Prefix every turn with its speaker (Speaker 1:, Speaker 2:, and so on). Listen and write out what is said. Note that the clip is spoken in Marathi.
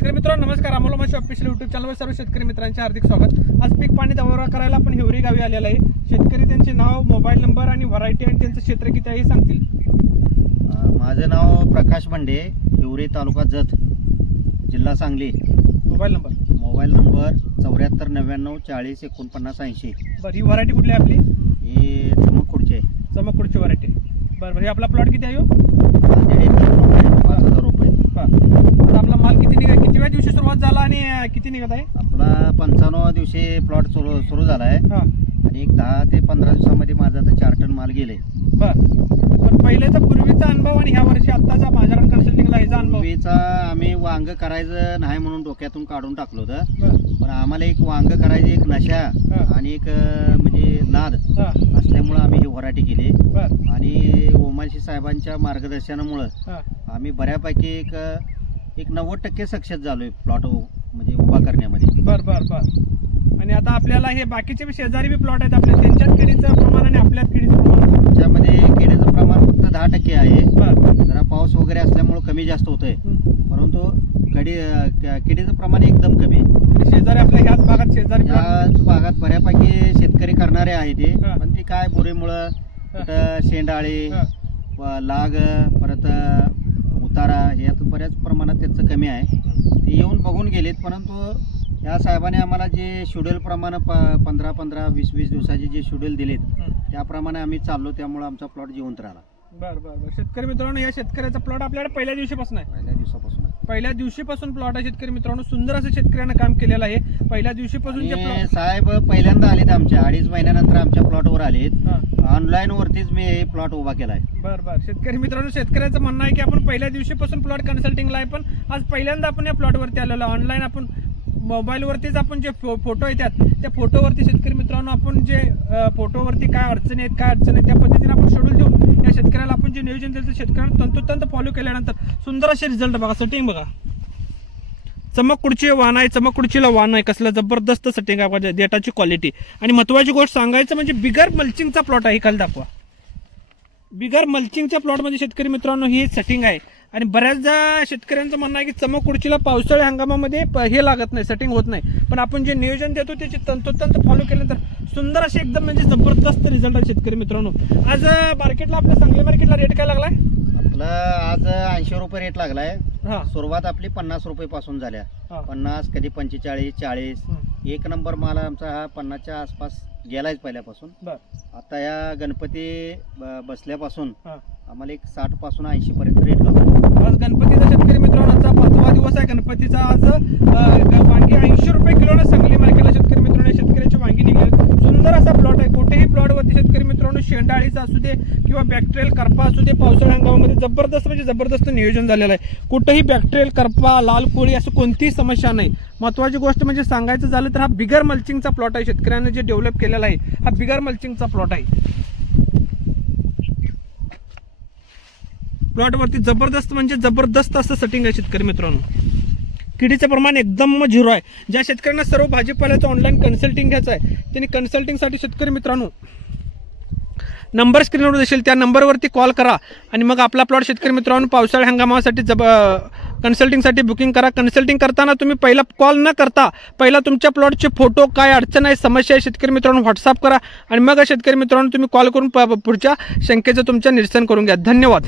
Speaker 1: शेतकरी मित्रांनो नमस्कार. अमोल माशी ऑफिशियल युट्यूब चॅनलवर सर्व शेतकरी मित्रांचे हार्दिक स्वागत. आज पीक पाणी दौरा करायला आपण हिवरी गावी आलेला आहे. शेतकरी त्यांचे नाव मोबाईल नंबर आणि व्हरायटी आणि त्यांचं क्षेत्र किती आहे हे सांगतील.
Speaker 2: माझं नाव प्रकाश बंडे हिवरे तालुका जत जिल्हा Sangli.
Speaker 1: Mobile number
Speaker 2: mobile number चौऱ्याहत्तर नव्याण्णव चाळीस एकोणपन्नास ऐंशी.
Speaker 1: बरं ही व्हरायटी कुठली आहे आपली?
Speaker 2: ही चमकखुडचे
Speaker 1: चमकपुडची व्हरायटी बरं बरं हे आपला प्लॉट किती आहे हो?
Speaker 2: दीड एकर plot आहे, पाच हजार रुपये
Speaker 1: बरं आता आपला माल किती निघा किती वेळा दिवशी सुरुवात किती निघत आहे?
Speaker 2: आपला पंचावन्न दिवशी प्लॉट सुरू सुरू झाला आहे
Speaker 1: हां.
Speaker 2: आणि एक दहा ते पंधरा दिवसामध्ये माझा आता चार टन माल गेले.
Speaker 1: बरं. पण पहिल्याचा पूर्वीचा अनुभव आणि ह्या वर्षी आत्ताचा माझ्याकडे कन्सल्टिंगला ह्याचा अनुभव?
Speaker 2: पूर्वीचा आम्ही वांग करायचं नाही म्हणून डोक्यातून काढून टाकलं होतं.
Speaker 1: बरं.
Speaker 2: पण आम्हाला एक वांग करायची एक नशा
Speaker 1: हां.
Speaker 2: आणि एक अ, म्हणजे नाद
Speaker 1: हां.
Speaker 2: असल्यामुळं आम्ही ही व्हरायटी केली.
Speaker 1: बरं.
Speaker 2: आणि ओमाशी साहेबांच्या मार्गदर्शनामुळं
Speaker 1: हां.
Speaker 2: आम्ही बऱ्यापैकी एक एक नव्वद टक्के सक्सेस झालो आहे प्लॉट म्हणजे उभा करण्यामध्ये.
Speaker 1: बर बर बर. आणि आता आपल्याला हे बाकीचे बी शेजारी बी प्लॉट आहेत आपल्या त्यांच्यात किडीचं प्रमाण आणि आपल्यात किडीचं प्रमाण.
Speaker 2: आमच्यामध्ये किडीचं प्रमाण फक्त दहा टक्के आहे.
Speaker 1: बर.
Speaker 2: जरा पाऊस वगैरे असल्यामुळं कमी जास्त होतंय. परंतु कडी किडीचं प्रमाण एकदम कमी आहे.
Speaker 1: शेजारी आपल्या ह्याच भागात शेजारी plot-
Speaker 2: याच भागात बऱ्यापैकी शेतकरी करणारे आहे ते
Speaker 1: हा.
Speaker 2: पण ती काय बुरीमुळं कुठं शेंडाळी
Speaker 1: हां.
Speaker 2: व लाग परत उतारा यात बऱ्याच प्रमाणात त्याचं कमी आहे. ते येऊन बघून गेलेत परंतु या साहेबांनी आम्हाला जे शेड्यूल प्रमाणे प पंधरा पंधरा वीस वीस दिवसाचे जे शेड्यूल दिलेत. त्याप्रमाणे आम्ही चाललो त्यामुळे आमचा प्लॉट जिवंत राहिला
Speaker 1: बर बर बर शेतकरी मित्रांनो या शेतकऱ्याचा प्लॉट आपल्याकडे पहिल्या दिवशीपासून आहे
Speaker 2: पहिल्या
Speaker 1: दिवशीपासून प्लॉट आहे शेतकरी मित्रांनो. सुंदर असं शेतकऱ्यानं काम केलेलं आहे. पहिल्या दिवशीपासून जे
Speaker 2: आणि साहेब पहिल्यांदा आलेत आमच्या. अडीच महिन्यानंतर आमच्या प्लॉटवर आलेत.
Speaker 1: हां.
Speaker 2: ऑनलाईन वरतीच मी हे प्लॉट उभा केलाय.
Speaker 1: बर बर. शेतकरी मित्रांनो शेतकऱ्याचं म्हणणं आहे की आपण पहिल्या दिवशीपासून प्लॉट कन्सल्टिंगला आहे पण आज पहिल्यांदा आपण या प्लॉटवरती आलेलो ऑनलाईन आपण मोबाईलवरतीच आपण जे फो फोटो येतात त्या फोटोवरती शेतकरी मित्रांनो आपण जे अं, फोटोवरती काय अडचणी आहेत काय अडचणी आहेत त्या पद्धतीने आपण शेड्यूल देऊन या शेतकऱ्याला आपण जे नियोजन दिलं ते शेतकऱ्यांना तंतोतंत फॉलो केल्यानंतर सुंदर असे रिझल्ट बघा. सेटिंग बघा. चमक कुडची वाण आहे चमक कुडचीला वाण आहे. कसलं जबरदस्त सेटिंग आहे डेटाची क्वालिटी आणि महत्वाची गोष्ट सांगायचं म्हणजे बिगर मल्चिंगचा प्लॉट आहे. खाली दाखवा. बिगर मल्चिंगच्या प्लॉटमध्ये शेतकरी मित्रांनो ही सेटिंग आहे. आणि बऱ्याचदा शेतकऱ्यांचं म्हणणं आहे की चमक कुडचीला पावसाळ्या हंगामामध्ये हे लागत नाही सेटिंग होत नाही. पण आपण जे नियोजन देतो त्याचे तंतोतंत फॉलो केल्यानंतर सुंदर असे एकदम म्हणजे जबरदस्त रिझल्ट आहे शेतकरी मित्रांनो. आज मार्केटला आपल्या सांगली मार्केटला रेट काय लागलाय?
Speaker 2: आपलं आज ऐंशी रुपये रेट लागलाय. सुरुवात आपली पन्नास रुपये पासून झाल्या पन्नास कधी पंचेचाळीस चाळीस. एक नंबर माल आमचा हा पन्नासच्या आसपास गेलायच पहिल्यापासून. आता या गणपती बसल्यापासून आम्हाला एक साठपासून ऐंशी पर्यंत रेट लागला
Speaker 1: आज गणपतीचा शेतकरी मित्रांनो आजचा पाचवा दिवस आहे. गणपतीचा आज वांगी ऐंशी रुपये किलोने सांगली मार्केटला शेतकरी मित्रांनो शेतकऱ्याची वांगी निघेल. सुंदर असा प्लॉट आहे. कुठेही प्लॉटवरती शेतकरी मित्रांनो शेंडाळीचा असू दे किंवा बॅक्टेरियल करपा असू दे पावसाळ्या हंगामामध्ये जबरदस्त म्हणजे जबरदस्त नियोजन झालेलं आहे. कुठेही बॅक्टेरियल करपा लाल कोळी असं कोणतीही समस्या नाही. महत्वाची गोष्ट म्हणजे सांगायचं झालं तर हा बिगर मल्चिंगचा प्लॉट आहे. शेतकऱ्यांनी जे डेव्हलप केलेला आहे हा बिगर मल्चिंगचा प्लॉट आहे. प्लॉटवरती जबरदस्त म्हणजे जबरदस्त असं सेटिंग आहे शेतकरी मित्रांनो. किडीचं प्रमाण एकदम झिरो आहे. ज्या शेतकऱ्यांना सर्व भाजीपाल्याचं ऑनलाईन कन्सल्टिंग घ्यायचं आहे त्यांनी कन्सल्टिंगसाठी शेतकरी मित्रांनो नंबर स्क्रीनवर दिसेल. त्या नंबरवरती कॉल करा आणि मग आपला प्लॉट शेतकरी मित्रांनो पावसाळ्या हंगामासाठी जब कन्सल्टिंगसाठी बुकिंग करा. कन्सल्टिंग करताना तुम्ही पहिला कॉल न करता पहिला तुमच्या प्लॉटचे फोटो काय अडचण आहे समस्या आहे शेतकरी मित्रांनो व्हॉट्सअप करा आणि मग शेतकरी मित्रांनो तुम्ही कॉल करून प- पुढच्या शंकेचं तुमच्या निरसन करून घ्या. धन्यवाद.